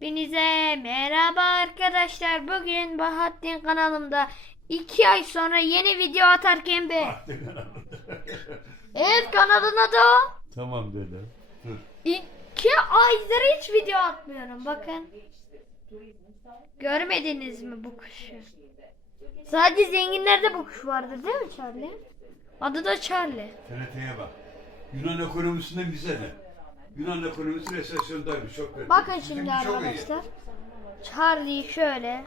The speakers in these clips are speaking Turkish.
Hepinize merhaba arkadaşlar. Bugün Bahattin kanalımda 2 ay sonra yeni video atarken be. Evet kanalın adı o. tamam dede. Dur. 2 aydır hiç video atmıyorum bakın. Görmediniz mi bu kuşu? Sadece zenginlerde bu kuş vardır değil mi Charlie? Adı da Charlie. TRT'ye bak. Yunan ekonomisinden bize ne? Yunan ekonomisi resesyondaymış. Çok kötü. Bakın şimdi çok arkadaşlar. Charlie şöyle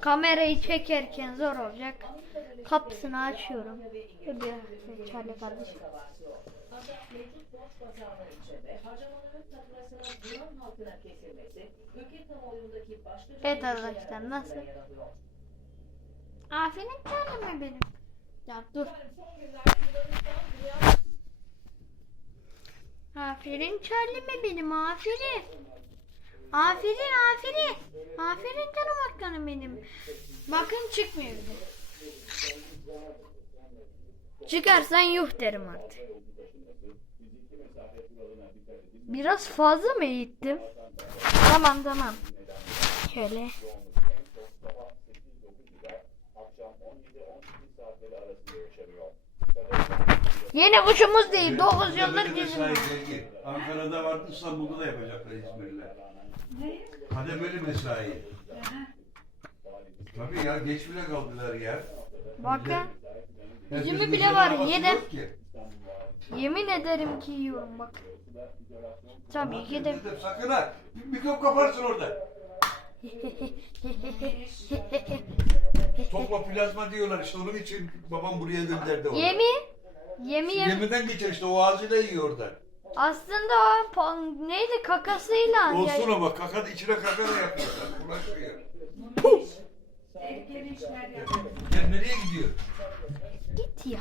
kamerayı çekerken zor olacak. Kapısını açıyorum. Bir Charlie kardeşim. Evet arkadaşlar nasıl? Aferin mi benim? Ya dur. Aferin Charlie mi benim? Aferin. Aferin aferin. Aferin canım hakkanım benim. Bakın çıkmıyor bile. Çıkarsan yuh derim artık. Biraz fazla mı eğittim? Tamam tamam. Şöyle. Yeni kuşumuz değil. 9 Burada yıldır bizim. Ankara'da vardı, İstanbul'da da yapacaklar İzmir'le. Hadi böyle mesai. Tabii ya geç bile kaldılar ya. Bakın. Herkes Üzümü bile var, basıyor yedim. ki. Yemin ederim ki yiyorum bak. Tabii ki de. Dedim, Sakın ha. Bir mikrop kaparsın orada. Topla plazma diyorlar işte onun için babam buraya gönderdi onu. Yemin. Yemin yemin. Yemiden geçer işte o ağzıyla yiyor orada. Aslında o pon, neydi kakasıyla. Olsun ya- ama kaka içine kaka da yapıyorlar. Uğraşmıyor. Sen nereye gidiyor? Git ya.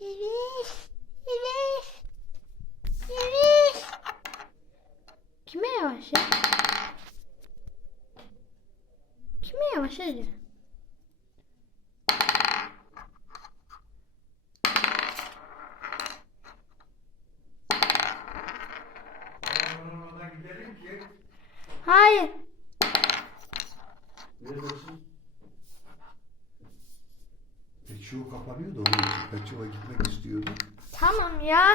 Yürüyüş, yürüyüş, yürüyüş. Kime yavaş ya? Kime yavaş hadi? Hayır. Neredesin? Peçiyo kapanıyor da onun için Peçiyo'ya gitmek istiyordu. Tamam ya.